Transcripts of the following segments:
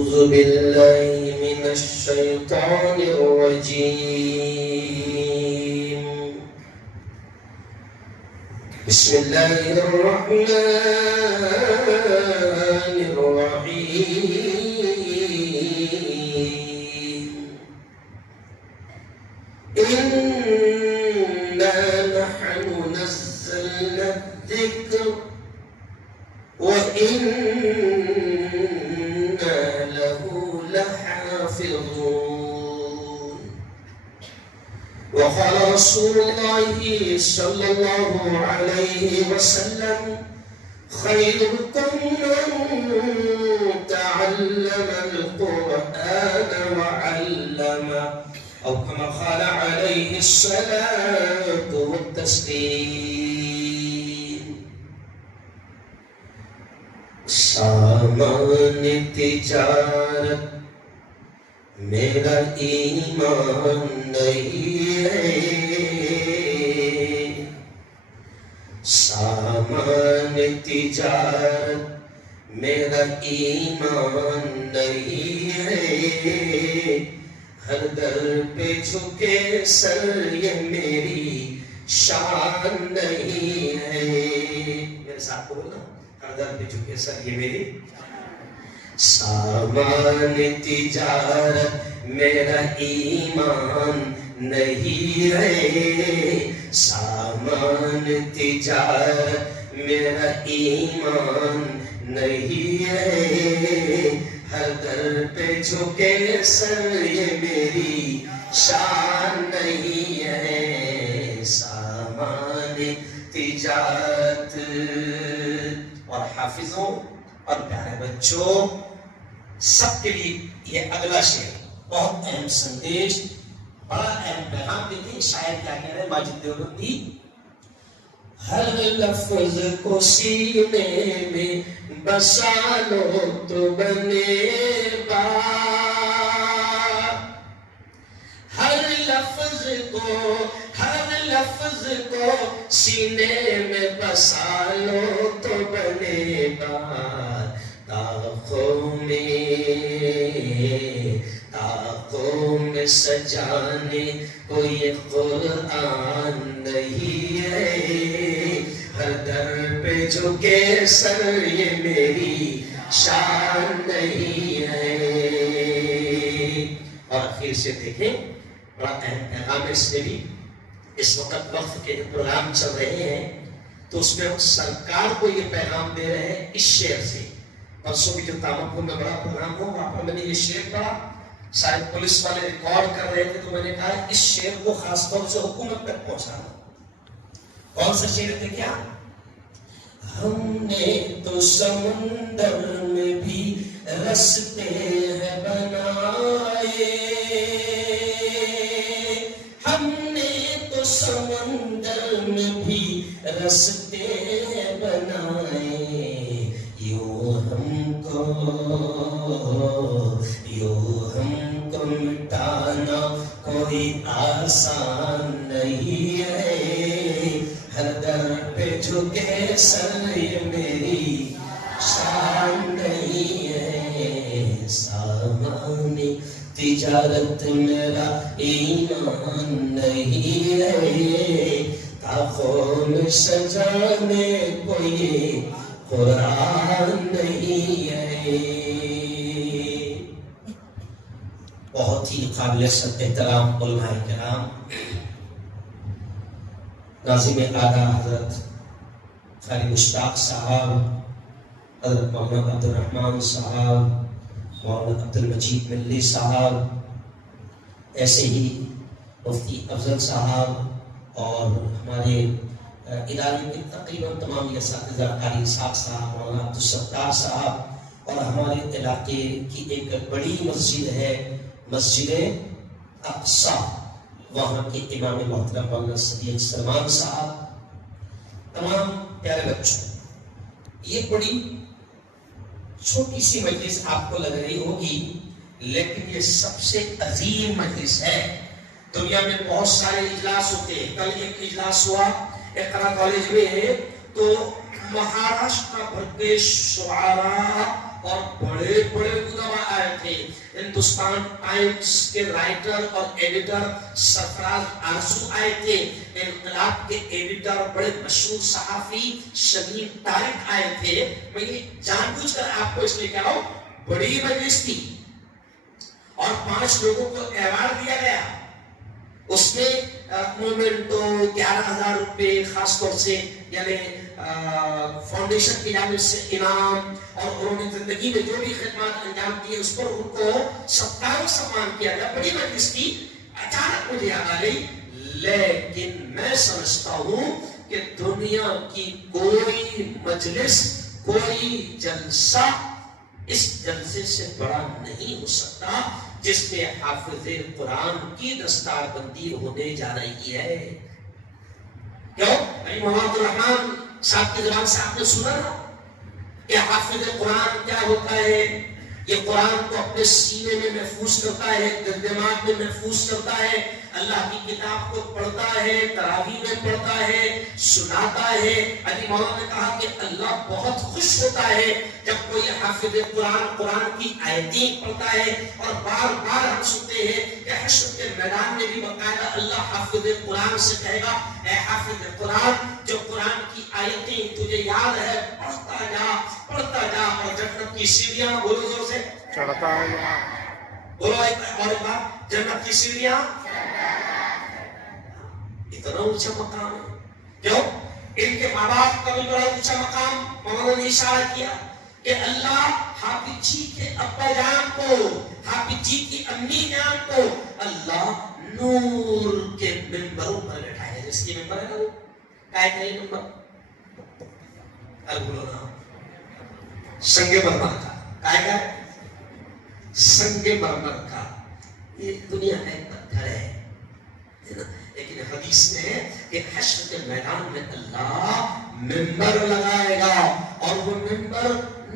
أعوذ بالله من الشيطان الرجيم بسم الله الرحمن الرحيم إنا نحن نزلنا الذكر وإنا له لحافظون. وقال رسول الله صلى الله عليه وسلم خيركم من تعلم القرآن وعلمه أو كما قال عليه الصلاة والتسليم. سامان تجارت میرا ایمان نہیں ہے، سامان تجارت میرا ایمان نہیں ہے، ہر در پہ جھکے سر یہ میری شان نہیں ہے. میرے ساتھ بولنا، ہر در پہ جھکے سر یہ میری. سامان تجارت میرا ایمان نہیں ہے، سامان تجارت میرا ایمان نہیں ہے، ہر در پہ جھکے سر یہ میری شان نہیں ہے. سامان تجارت. اور حافظوں اور پیارے بچوں، سب کے لیے یہ اگلا شعر بہت اہم سندیش، بڑا اہم پیغام دیتے ہیں. شاعر کیا کہہ رہے ہیں ماجد دیوبندی؟ ہر لفظ کو سینے میں بسا لو تو بنے گا، ہر لفظ کو سینے میں بسا لو تو بنے گا. تاخوں میں سجانے کو یہ قرآن نہیں ہے، ہر در پہ جھکے سر یہ میری شان نہیں ہے. اور آخر سے دیکھیں بڑا اہم پیغام ہے اس میں بھی. اس وقت وقف کے پروگرام چل رہے ہیں تو اس میں ہم سرکار کو یہ پیغام دے رہے ہیں اس شعر سے. پرسوں بھی جو تامپور میں بڑا پروگرام ہو وہاں پر میں نے یہ شعر پڑھا، شاید پولیس والے ریکارڈ کر رہے تھے تو میں نے کہا اس شعر کو خاص طور سے حکومت تک پہنچانا. کون سا شعر تھے؟ کیا ہم نے تو سمندر میں بھی رستے ہیں بنائے، ہم نے تو سمندر میں بھی رستے ہیں بنائے، یوں ہم کو مٹانا کوئی آسان نہیں ہے، ہر در پہ جھکے سر یہ میری شان نہیں ہے. سامان تجارت میرا ایمان نہیں ہے، تاخوں میں سجانے کوئی قرآن نہیں ہے. بہت ہی قابل احترام علماء کرام، ناظم اعلیٰ حضرت قاری مشتاق صاحب، حضرت محمد عبدالرحمن صاحب، محمد عبدالمجید ملی صاحب، ایسے ہی مفتی افضل صاحب اور ہمارے ادارے کے تقریباً تمام اساتذہ، قاری اسحاق صاحب، مولانا عبدالستار صاحب، اور ہمارے علاقے کی ایک بڑی مسجد ہے مسجد اقصی، وہاں کے امام محترم مولانا صدیق سلمان صاحب، تمام پیارے بچوں، یہ بڑی چھوٹی سی مجلس آپ کو لگ رہی ہوگی لیکن یہ سب سے عظیم مجلس ہے. دنیا میں بہت سارے اجلاس ہوتے ہیں. کل ایک اجلاس ہوا اقرا کالج میں ہے تو مہاراشٹر بھر کے شعراء اور بڑے بڑے علماء آئے تھے. ہندوستان ٹائمز کے رائٹر اور ایڈیٹر سرفراز آرزو آئے تھے. انقلاب کے ایڈیٹر بڑے مشہور صحافی شبیر طارق آئے تھے. میں یہ جان بوجھ کر آپ کو اس لیے کہہ رہا ہوں, بڑی مجلس تھی اور 5 لوگوں کو ایوارڈ دیا گیا. اس میں مومنٹو 11,000 روپے خاص طور سے یعنی فاؤنڈیشن کی جانب سے انعام, اور انہوں نے زندگی میں جو بھی خدمات انجام دیے اس پر ان کو ستار سمان کیا گیا. بڑی مجلس کی. اچانک مجھے یاد آ گئی, لیکن میں سمجھتا ہوں کہ دنیا کی کوئی مجلس, کوئی جلسہ اس جلسے سے بڑا نہیں ہو سکتا جس میں حافظ قرآن کی دستار بندی ہونے جا رہی ہے. کیوں؟ محمد الرحمن صاحب کی زبان سے آپ نے سنا نا کہ حافظ قرآن کیا ہوتا ہے. یہ قرآن کو اپنے سینے میں محفوظ کرتا ہے, دماغ میں محفوظ کرتا ہے, اللہ کی کتاب کو پڑھتا ہے, تراویح میں پڑھتا ہے, سناتا ہے. علی مولانا نے کہا کہ اللہ بہت خوش ہوتا ہے جب کوئی حافظ قرآن کی آیتیں پڑھتا ہے. اور بار بار ہم سنتے ہیں کہ حشر کے میدان میں بھی باقاعدہ اللہ حافظ قرآن سے کہے گا, اے حافظ قرآن, جو قرآن کی آیتیں تجھے یاد ہے پڑھتا جا, پڑھتا جا, اور جنت کی سیڑھیاں, بولو زور سے, چڑھتا ہے. بولو ایک بار, جنت کی سیڑھیاں. اتنا اونچا مقام ہے. کیوں؟ ان کے ماں باپ کا بھی بڑا اونچا مقام مولانا نے اشارہ کیا کہ اللہ حافظ جی کے ابا جان کو, حافظ جی کی امی جان کو اللہ نور کے منبروں پر بٹھائے. جس کی منبر ہے نا, کائے کا یہ منبر, بولو نا, سنگ مرمر کا. کائے کا؟ سنگ مرمر کا. یہ دنیا کا ایک پتھر ہے, لیکن حدیث میں ہے کہ حشر کے میدان میں اللہ منبر لگائے گا اور وہ منبر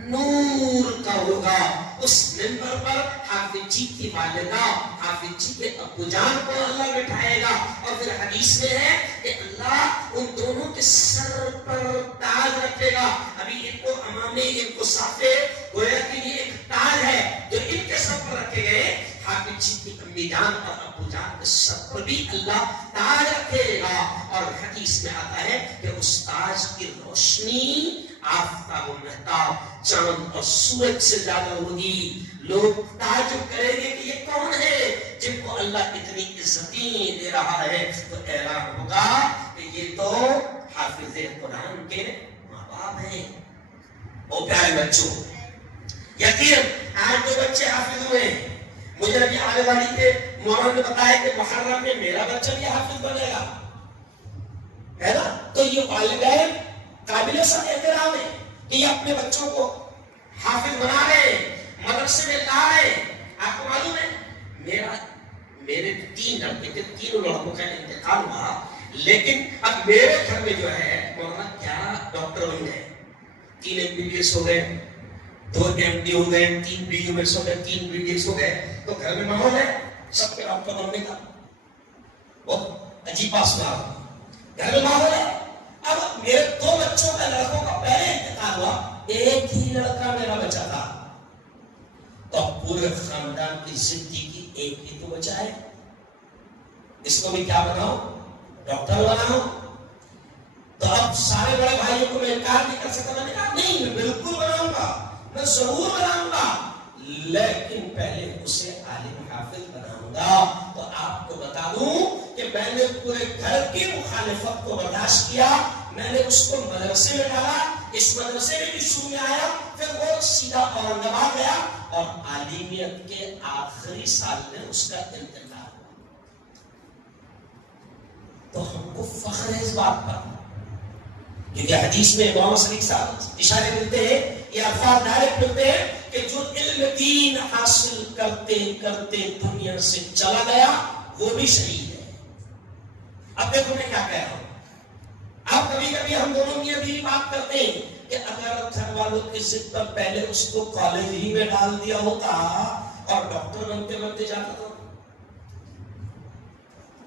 نور کا ہوگا. اس منبر پر حافظ جی کی والدہ, حافظ جی کے ابو جان کو اللہ بٹھائے گا. اور پھر حدیث میں ہے کہ اللہ ان دونوں کے سر پر تاج رکھے گا. ابھی ان کو امامے, ان کو صافے, گویا کہ یہ ایک تاج ہے جو ان کے سر پر رکھے گئے. حافظ جی کی امی جان اور ابو جان کے سر پر بھی اللہ تاج رکھے گا. اور حدیث میں آتا ہے کہ اس تاج کی روشنی آفتاب و مہتاب, چاند اور سورج سے زیادہ ہوگی. لوگ تعجب کریں گے کہ یہ کون ہے جن کو اللہ اتنی عزتیں دے رہا ہے. تو اعلان ہوگا کہ یہ تو حافظ قرآن کے ماں باپ ہیں. او پیارے بچوں, یقین آج جو بچے حافظ ہوئے, مجھے ابھی آنے والی کے مولانا نے بتایا کہ محرم میں میرا بچہ بھی حافظ بنے گا, ہے نا. تو یہ والدین قابل سب احترام ہے کہ یہ اپنے بچوں کو حافظ بنا رہے ہیں, مدرسے میں لا رہے ہیں. آپ کو معلوم ہے میرے 3 لڑکے تھے, 3 لڑکوں کا انتقال ہوا, لیکن اب میرے گھر میں جو ہے مولانا کیا ڈاکٹر بن گئے, 3 MBBS ہو گئے, 2 MD ہو گئے, 3 BUMS ہو گئے, 3 BDS ہو گئے. تو گھر میں ماحول ہے سب کے ڈاکٹر بننے کا, بہت عجیب بات سنا, گھر میں ماحول ہے. اب میرے 2 بچوں کا, لڑکوں کا پہلے انتقال ہوا, ایک ہی لڑکا میرا بچہ تھا. تو پورے خاندان کی زندگی ایک ہی تو بچہ ہے, اس کو بھی کیا بناؤ, ڈاکٹر بناؤ. تو اب سارے بڑے بھائیوں کو میں انکار نہیں کر سکتا. میں نے کہا نہیں, میں بالکل بناؤں گا, میں ضرور بناؤں گا, لیکن پہلے اسے عالم حافظ بناؤں گا. تو آپ کو بتا دوں کہ میں نے پورے گھر کی مخالفت کو برداشت کیا. میں نے اس کو مدرسے میں ڈالا, اس مدرسے میں بھی شروع میں آیا, پھر وہ سیدھا اورنگ آباد گیا اور عالمیت کے آخری سال میں اس کا انتقال ہوا. تو ہم کو فخر ہے اس بات پر, کیونکہ حدیث میں محمد صلی اللہ علیہ وسلم اشارے ملتے ہیں, یہ الفاظ ڈائریکٹ ملتے ہیں کہ جو علم دین حاصل کرتے کرتے دنیا سے چلا گیا وہ بھی شہید ہے. اب دیکھو میں کیا کہہ رہا ہوں. اب کبھی کبھی ہم دونوں میاں بیوی بات کرتے ہیں کہ اگر گھر والوں کی ضد پر پہلے اس کو کالج ہی میں ڈال دیا ہوتا اور ڈاکٹر بنتے بنتے جاتا تو,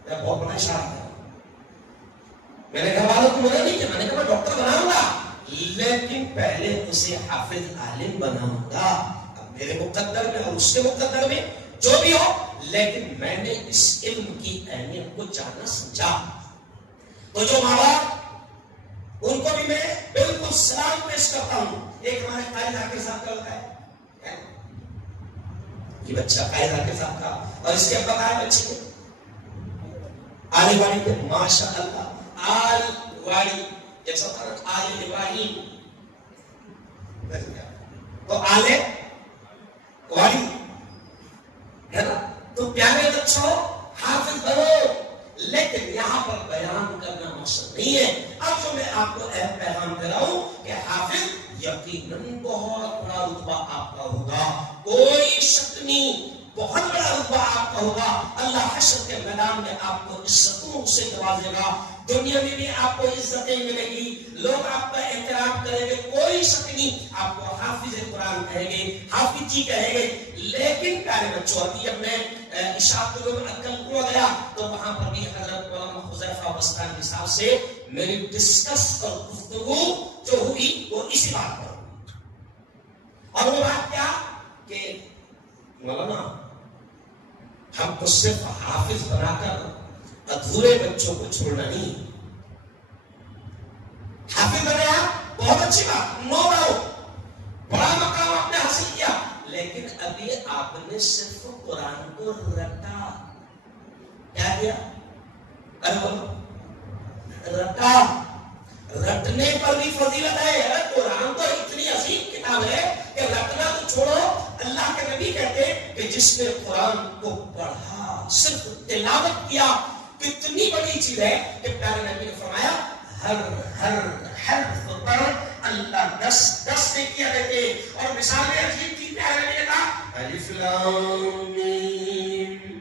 بہت بڑا اشارہ ہے. میں نے گھر والوں کو منع نہیں کیا, میں نے کہا میں ڈاکٹر بناؤں گا, لیکن پہلے اسے حافظ عالم بناؤں گا. اب میرے مقدر میں اور اس کے مقدر میں جو بھی ہو، لیکن میں نے اس علم کی اہمیت کو جانا سمجھا. تو جو ماں باپ، ان کو بھی میں بالکل سلام پیش کرتا ہوں. ایک ہمارے قائد حافظ صاحب کا لڑکا ہے، یہ بچہ قائد حافظ صاحب کا، اور اس کے ابا کا ہے بچے کے آل واڑی پہ ماشاء اللہ. آل واڑی جیسا تھا آل ابراہیم، تو آل واڑی ہے نا. تو پیارے بچوں حافظ بنو، لیکن یہاں پر بیان کرنا مقصد نہیں ہے. اب جو میں آپ کو پیغام دے رہا ہوں کہ حافظ یقیناً بہت بڑا رتبہ آپ کا ہوگا، کوئی شک نہیں، بہت بڑا رتبہ آپ کا ہوگا. اللہ حشر کے میدان میں آپ کو عزتوں سے نوازے گا، دنیا میں بھی آپ کو عزتیں ملے گی، لوگ آپ کا احترام کریں گے، کوئی شک نہیں. آپ کو حافظ قرآن کہیں گے، حافظ جی کہیں گے. لیکن پیارے بچوں، ابھی جب میں اشاعت العلوم اکلپور گیا تو وہاں پر بھی حضرت مولانا حذیفہ بستانی صاحب سے میری ڈسکس اور گفتگو جو ہوئی وہ اسی بات پر ہوئی. اور وہ بات کیا کہ مولانا ہم کو صرف حافظ بنا کر ادھورے بچوں کو چھوڑنا نہیں. حافظ بنے آپ بہت اچھی بات، نو ڈاؤٹ، بڑا مقام آپ نے حاصل کیا، لیکن ابھی آپ نے صرف قرآن کو رٹا. کیا کیا؟ ارے بولو، رٹا. رٹنے پر بھی فضیلت ہے. قرآن تو اتنی عظیم کتاب ہے کہ رٹنا تو چھوڑو. اللہ کے نبی کہتے کہ جس نے قرآن کو پڑھا، صرف تلاوت کیا، کتنی بڑی چیز ہے کہ پیارے نبی نے فرمایا ہر حرف پر اللہ 10 نے کیا دیتے. اور مثال عجیب تھی، پیارے نبی نے کہا الف لام میم،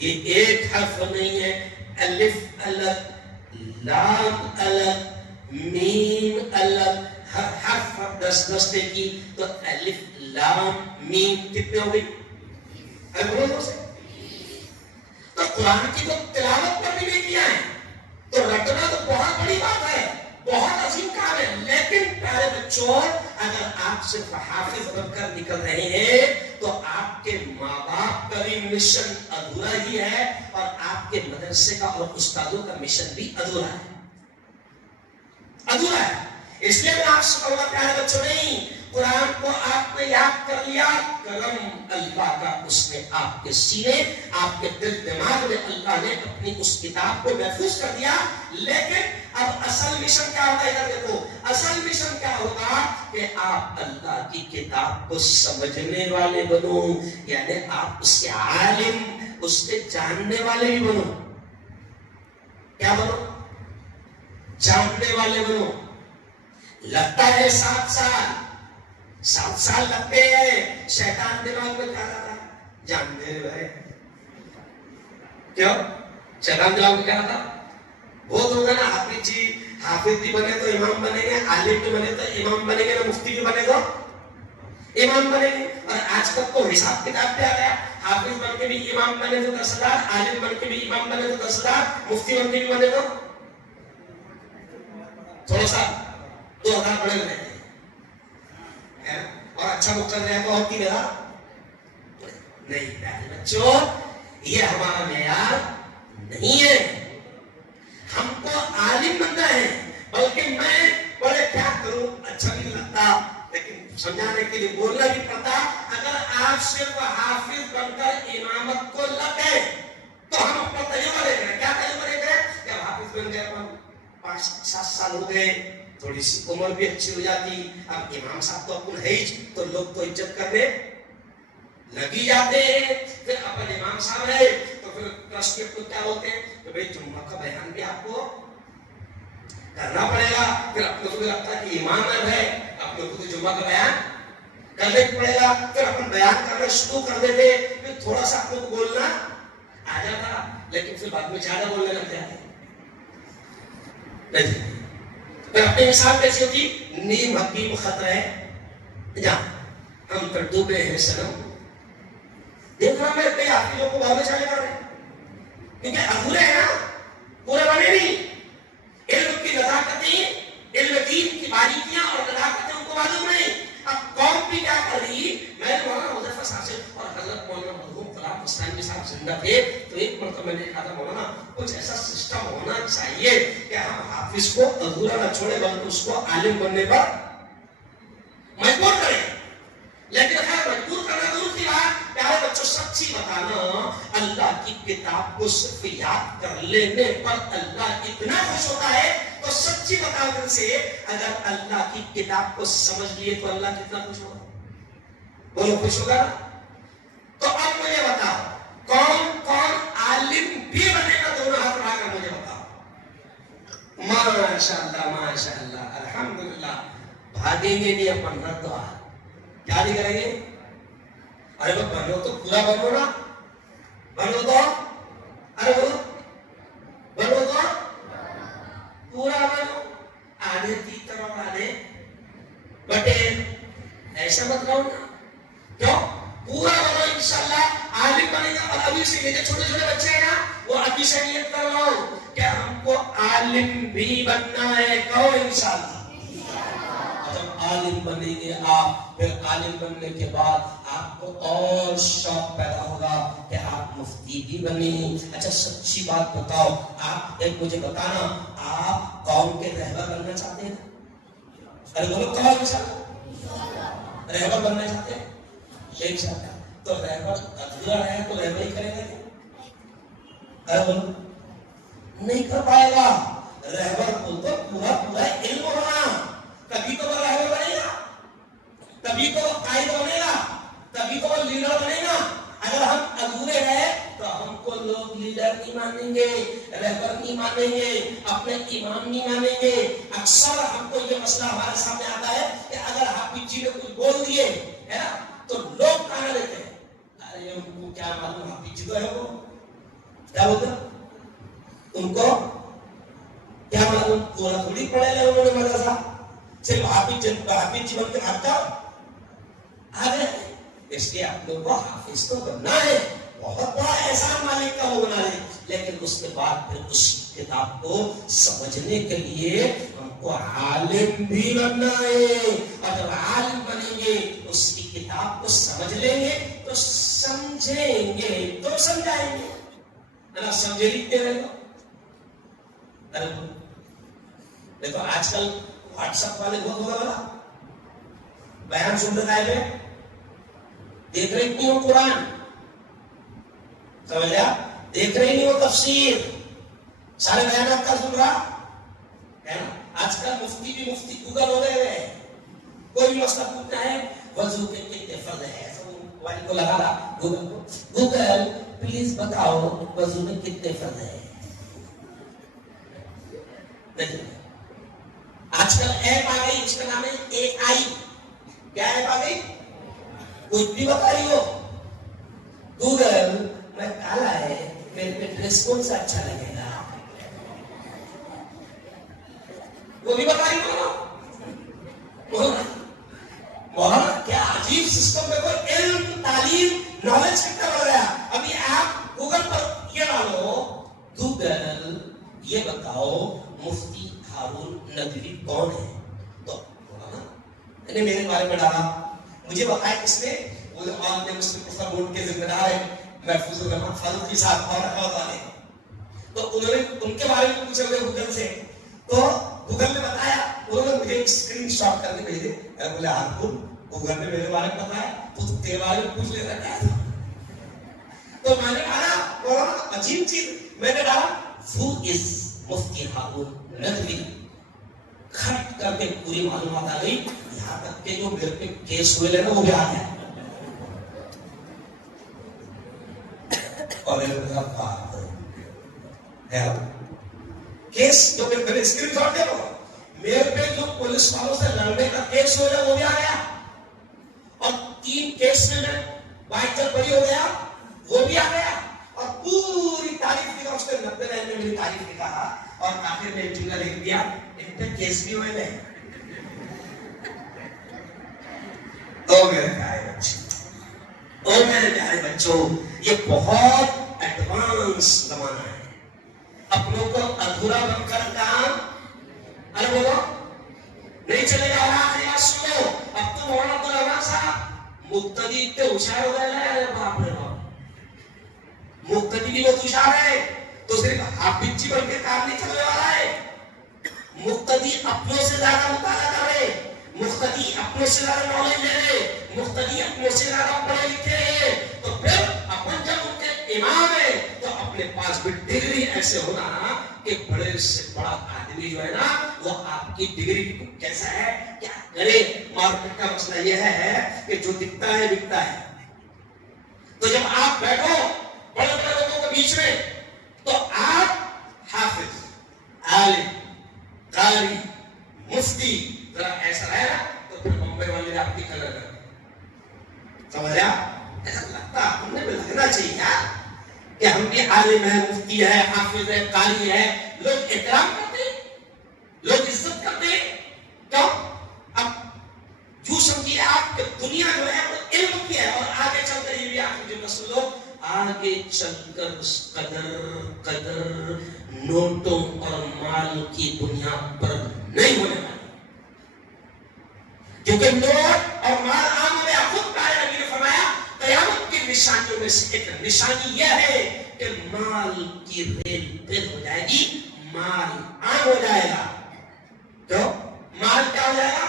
یہ ایک حرف نہیں ہے، الف الگ، لام الگ، میم الگ، ہر حرف پر 10 نے کی. تو الف لام میم کتنے ہو گئی؟ تو قرآن کی تو تلاوت پر بھی نہیں کیا ہے، تو رٹنا تو بہت بڑی بات ہے، بہت عظیم کام ہے. لیکن پیارے بچوں، اگر آپ صرف حافظ بن کر نکل رہے ہیں تو آپ کے ماں باپ کا بھی مشن ادھورا ہی ہے، اور آپ کے مدرسے کا اور استادوں کا مشن بھی ادھورا ہے، ادھورا ہے. اس لیے میں آپ سے کہوں گا پیارے بچوں، نہیں، قرآن کو آپ نے یاد کر لیا، کرم اللہ کا اس نے آپ کے سینے، آپ کے دل دماغ میں اللہ نے اپنی اس کتاب کو محفوظ کر دیا. لیکن اب اصل مشن کیا ہوگا؟ ادھر دیکھو، اصل مشن کیا ہوگا کہ آپ اللہ کی کتاب کو سمجھنے والے بنو، یعنی آپ اس کے عالم، اس کے جاننے والے بھی بنو. کیا بنو؟ جاننے والے بنو. لگتا ہے 7 سال لگتے ہیں. شیطان دماغ میں کیا رہا تھا؟ جاننے والے. کیوں؟ شیطان دماغ میں کیا رہا تھا؟ بہت ہوگا نا، حافظ جی، حافظ بھی بنے تو امام بنے گے، عالم بھی بنے تو امام بنے گے، مفتی بھی بنے تو امام بنے گے. اور آج کل تو حساب کتاب پہ آ گیا، حافظ بن کے بھی امام بنے تو 10,000، عالم بن کے بھی امام بنے تو 10,000، مفتی بن کے بھی بنے تو تھوڑا سا 2,000 بڑے رہتے ہیں، اور اچھا مقرر ہے تو اور کی میرا نہیں. پیارے بچوں، یہ ہمارا معیار نہیں ہے. ہم کو عالم بننا ہے، بلکہ میں بڑے کیا کروں، اچھا نہیں لگتا لیکن سمجھانے کے لیے بولنا بھی پڑتا. اگر آپ صرف حافظ بن کر امامت کو لگ گئے تو ہم اپنا تجربہ لے گئے. کیا تجربہ لے گئے؟ جب حافظ بن گئے 5-7 سال ہو گئے، تھوڑی سی عمر بھی اچھی ہو جاتی، اب امام صاحب تو اپن ہے ہی، تو لوگ تو عزت کرنے لگی جاتے ہیں. پھر اپن امام صاحب ہے تو پھر ٹرسٹ کے کو کیا ہوتے ہیں کہ بھئی جمعہ کا بیان بھی آپ کو کرنا پڑے گا. پھر اپنے کو لگتا ہے کہ امام ہے، اپنے کو جمعہ کا بیان کرنے پڑے گا. پھر اپن بیان کرنا شروع کر دیتے، پھر تھوڑا سا اپنے کو بولنا آ جاتا، لیکن پھر بعد میں زیادہ بولنے لگ جاتے. پھر اپنی مثال کیسی ہوتی؟ نیم حکیم خطرہ ہے جا ہم پر ڈوبے ہیں سنم. دیکھ رہا میں کئی حافظوں کو بہت اچھا کر رہے ہیں، کیونکہ ادھورے ہیں نا، پورے بنے نہیں. علم کی نزاکتیں، علم دین کی باریکیاں اور نزاکتیں ان کو معلوم نہیں. اب قوم بھی کیا کر رہی؟ میں پہلے مولانا حذیفہ صاحب سے اور حضرت مولانا مرحوم فلاح مستانی صاحب زندہ تھے تو ایک مرتبہ میں نے کہا تھا مولانا کچھ ایسا سسٹم ہونا چاہیے کہ ہم حافظ کو ادھورا نہ چھوڑے بلکہ اس کو عالم بننے پر مجبور کریں. لیکن خیر مجبور کرنا دور کی بات. پیارے بچوں سچی بتانا اللہ کی کتاب کو صرف یاد کر لینے پر اللہ اتنا خوش ہوتا ہے. تو سچی بتانے سے اگر اللہ کی کتاب کو سمجھ لیے تو اللہ کتنا خوش ہوگا. بولو خوش ہوگا. تو اب مجھے بتاؤ کون کون عالم بھی بنے گا. دونوں ہاتھ اٹھا کر مجھے بتاؤ. ماشاء اللہ الحمدللہ. بھاگیں گے نہیں اپن رد دعا کیا نہیں کریں گے. ارے وہ بنو تو پورا بنو نا. بنو تو ارے بولو بنو تو پورا بنو. آدھے تیتر اور آدھے بٹیر ایسا مت رہو نا. کیوں پورا بنو انشاءاللہ عالم بنے گا. اور ابھی سے یہ جو چھوٹے چھوٹے بچے ہیں نا وہ ابھی سے نیت کر رہا ہوں کہ ہم کو عالم بھی بننا ہے. کہو انشاءاللہ. جب عالم بنیں گے آپ پھر عالم بننے کے بعد آپ کو اور شوق پیدا ہوگا کہ آپ مفتی بھی بنیں. اچھا سچی بات بتاؤ آپ ایک مجھے بتانا آپ قوم کے رہبر بننا چاہتے ہیں. ارے بولو قوم کے رہبر بننا چاہتے ہیں. ایک چاہتا ہے تو رہبر ادھورا ہے تو رہبر ہی کرے گا. ارے بولو نہیں کر پائے گا. رہبر کو تو پورا پورا علم ہونا تبھی تو وہ رہبر بنے گا. تبھی تو وہ قائد بنے گا. تبھی تو وہ لیڈر بنے گا. اگر ہم ادھورے ہیں تو ہم کو لوگ لیڈر نہیں مانیں گے, رہبر نہیں مانیں گے, اپنے امام نہیں مانیں گے. اکثر ہم کو یہ مسئلہ ہمارے سامنے آتا ہے کہ اگر حافظ جی نے کچھ بول دیے ہے نا تو لوگ کہاں لیتے ہیں ارے ان کو کیا معلوم حافظ جی تو ہے وہ کیا بولتے ان کو کیا معلوم پورا تھوڑی پڑھے لے انہوں نے مدرسہ صرف حافظ جی بن کے بھاگتا آگے. اس لیے آپ لوگ کو حافظ تو بننا ہے. بہت بڑا احسان مالک کا وہ بنا ہے. لیکن اس کے بعد پھر اس کتاب کو سمجھنے کے لیے ہم کو عالم بھی بننا ہے. اور جب عالم بنیں گے اس کی کتاب کو سمجھ لیں گے تو سمجھیں گے تو سمجھائیں گے. سمجھے لکھتے رہے گا. دیکھو آج کل واٹس ایپ والے بہت ہوگا بڑا بیان سن رہا ہے دیکھ رہے نہیں ہو قرآن سمجھا دیکھ رہے نہیں ہو تفسیر سارے بیانات کا سن رہا ہے نا. آج کل مفتی بھی مفتی گوگل ہو رہے ہیں. کوئی مسئلہ پوچھنا ہے وضو کے کتنے فرض ہے موبائل کو لگا رہا گوگل کو گوگل پلیز بتاؤ وضو میں کتنے فرض ہے. آج کل ایپ آ گئی اس کا نام ہے اے آئی. کیا ایپ آ گئی کچھ بھی بتا رہی ہو گوگل میں کالا ہے میرے پہ ڈریس کون سا اچھا لگے گا وہ بھی بتا رہی ہو. مولانا کیا عجیب سسٹم میں کوئی علم تعلیم نالج کتنا بڑھ گیا. ابھی آپ گوگل پر یہ ڈالو گوگل یہ بتاؤ مفتی ہارون ندوی کون ہے تو میں نے میرے بارے میں ڈالا مجھے بتایا کس نے وہ عالم مسلم کفر بورڈ کے ذمہ دار ہے محفوظ الرحمان فاروقی صاحب اور رحمت والے. تو انہوں نے ان کے بارے میں پوچھا گوگل سے تو گوگل نے بتایا. انہوں نے مجھے اسکرین شاٹ کر کے بھیجے. بولے ہارون گوگل نے میرے بارے میں بتایا تو تیرے بارے میں پوچھ لیتا کیا تھا. تو میں نے کہا عجیب چیز میں نے کہا who is مفتی ہارون ندوی. کھٹ کر کے پوری معلومات آ گئی. یہاں تک کہ جو میرے پہ کیس ہوئے لے نا وہ بھی آ گیا. اور بات ہے کیس جو میرے اسکرین شاٹ دے رہا میرے پہ جو پولیس والوں سے لڑنے کا کیس ہو گیا وہ بھی آ گیا. اور 3 کیس میں بائی بری ہو گیا وہ بھی آ گیا. اور پوری تاریخ لکھا اس کے 90 لائن میں میری تاریخ لکھا اور آخر میں ایک جملہ لکھ دیا ان پہ کیس بھی ہوئے نہیں. تو میرے پیارے بچوں یہ بہت ایڈوانس زمانہ ہے. اپنوں کو ادھورا بن کر کام ارے بولو نہیں چلے گا. آخری بات سنو اب تو مولانا عبدالرحمان صاحب مقتدی اتنے ہوشیار ہو گئے ہیں باپ رے باپ، مقتدی بھی بہت ہوشیار ہے، تو صرف حافظ جی بن کے کام نہیں چلنے والا ہے، مقتدی اپنوں سے زیادہ مطالعہ کرے، مقتدی اپنوں سے زیادہ نالج لے رہے، مقتدی اپنوں سے زیادہ پڑھے لکھے ہیں، تو پھر اپن جب ان کے امام ہے تو اپنے پاس بھی ڈگری ایسے ہونا کہ بڑے سے بڑا آدمی جو ہے نا وہ آپ کی ڈگری کیسا ہے کیا کرے. مارکیٹ کا مسئلہ یہ ہے کہ جو دکھتا ہے بکتا ہے. تو جب آپ بیٹھو بڑے بڑے لوگوں کے بیچ میں تو آپ حافظ، عالم، قاری، مفتی ذرا ایسا رہے نا تو پھر بمبئی والے نے آپ کی قدر کر سمجھا. ایسا لگتا ہم نے بھی لگنا چاہیے یار کہ ہم بھی عالم ہے، مفتی ہے، حافظ ہے، قاری ہے، لوگ احترام کرتے ہیں، لوگ عزت کرتے ہیں. کیوں؟ اب جو سمجھیے آپ کہ دنیا جو ہے وہ علم کی ہے، اور آگے چل کر یہ بھی آپ جو نسل لوگ آگے چل کر قدر نوٹوں اور مال کی بنیاد پر نہیں ہونے والی، کیونکہ نوٹ اور مال عام میں خود پایا. نبی نے فرمایا قیامت کی نشانیوں میں سے ایک نشانی یہ ہے کہ مال کی ریل پھر ہو جائے گی، مال عام ہو جائے گا. تو مال کیا ہو جائے گا؟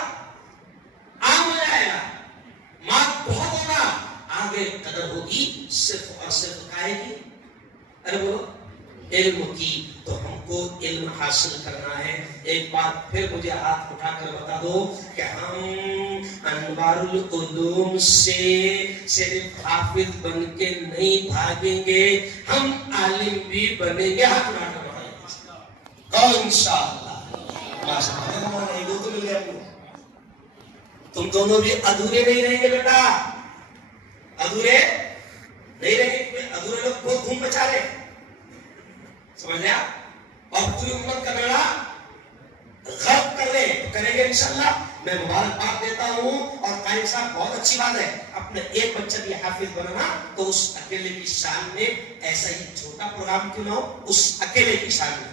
عام ہو جائے گا، مال بہت ہوگا، آگے قدر ہوگی صرف اور صرف کائے کی. ارے بولو علم کی. تو ہم کو علم حاصل کرنا ہے. ایک بات پھر مجھے ہاتھ اٹھا کر بتا دو کہ ہم انوار العلوم سے صرف حافظ بن کے نہیں بھاگیں گے، ہم عالم بھی بنیں گے. ہاتھ اٹھا کر بتائیں انشاءاللہ. ماشاءاللہ ایگو تو مل گیا آپ کو. تم دونوں بھی ادھورے نہیں رہیں گے بیٹا، ادھورے نہیں رہیں گے. ادھورے لوگ بہت دھوم مچا رہے، سمجھ لیا، اور پوری امت کا بیڑا غرق کر رہے. کریں گے انشاءاللہ. میں مبارکباد دیتا ہوں. اور قائد صاحب بہت اچھی بات ہے، اپنے ایک بچہ بھی حافظ بنانا تو اس اکیلے کی شان میں ایسا ہی چھوٹا پروگرام کیوں نہ ہو، اس اکیلے کی شان میں.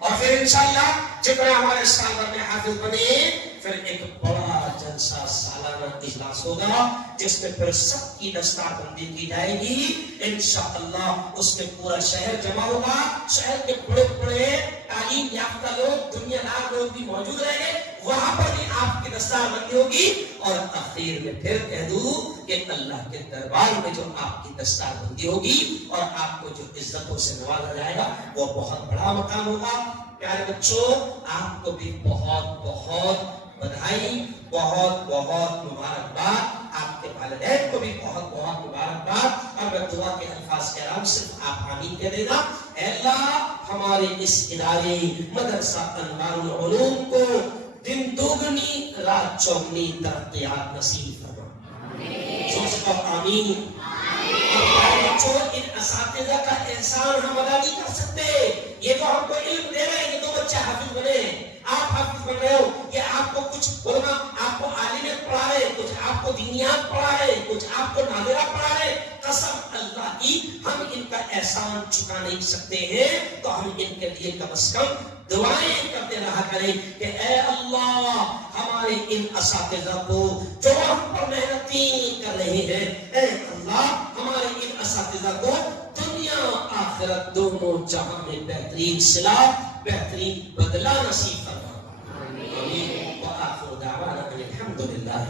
اور پھر انشاءاللہ جتنا ہمارے سالہ میں حافظ بنے پھر ایک بڑا جلسہ سالانہ اجلاس ہوگا جس میں پھر سب کی دستار بندی کی جائے گی انشاءاللہ. اس میں پورا شہر جمع ہوگا، شہر کے بڑے بڑے تعلیم یافتہ لوگ، دنیا دار لوگ بھی موجود رہیں گے. وہاں پر بھی آپ کی دستار بندی ہوگی. اور آخر میں پھر کہہ دوں کہ اللہ کے دربار میں جو آپ کی دستار بندی ہوگی اور آپ کو جو عزتوں سے نوازا جائے گا وہ بہت بڑا مقام ہوگا. پیارے بچوں، آپ کو بھی بہت بہت بدھائی، بہت بہت مبارکباد. آپ کے والدین کو بھی بہت بہت مبارکباد. اور میں دعا کے الفاظ کہہ رہا ہوں، صرف آپ آمین کہہ دینا. اے اللہ ہمارے اس ادارے مدرسہ انوار العلوم کو دن دوگنی رات چوگنی ترقیات نصیب فرما. آمین. بچوں، ان اساتذہ کا احسان ہم ادا نہیں کر سکتے. یہ تو ہم کو علم دے رہے ہیں کہ دو بچے حافظ بنے، آپ حافظ بن رہے ہو. یہ آپ کو کچھ علماء آپ کو عالمیت پڑھا رہے، کچھ آپ کو دینیات پڑھا رہے، کچھ آپ کو نادرہ پڑھا رہے. قسم اللہ کی ہم ان کا احسان چکا نہیں سکتے ہیں. تو ہم ان کے لیے کم از کم دعائیں کرتے رہا کریں کہ اے اللہ ہمارے ان اساتذہ کو جو ہم پر محنتی کر رہے ہیں، اے اللہ ہمارے ان اساتذہ کو دنیا آخرت دونوں جہاں میں بہترین صلاح، بہترین بدلہ نصیب فرما. آمین. وآخر دعوانا الحمدللہ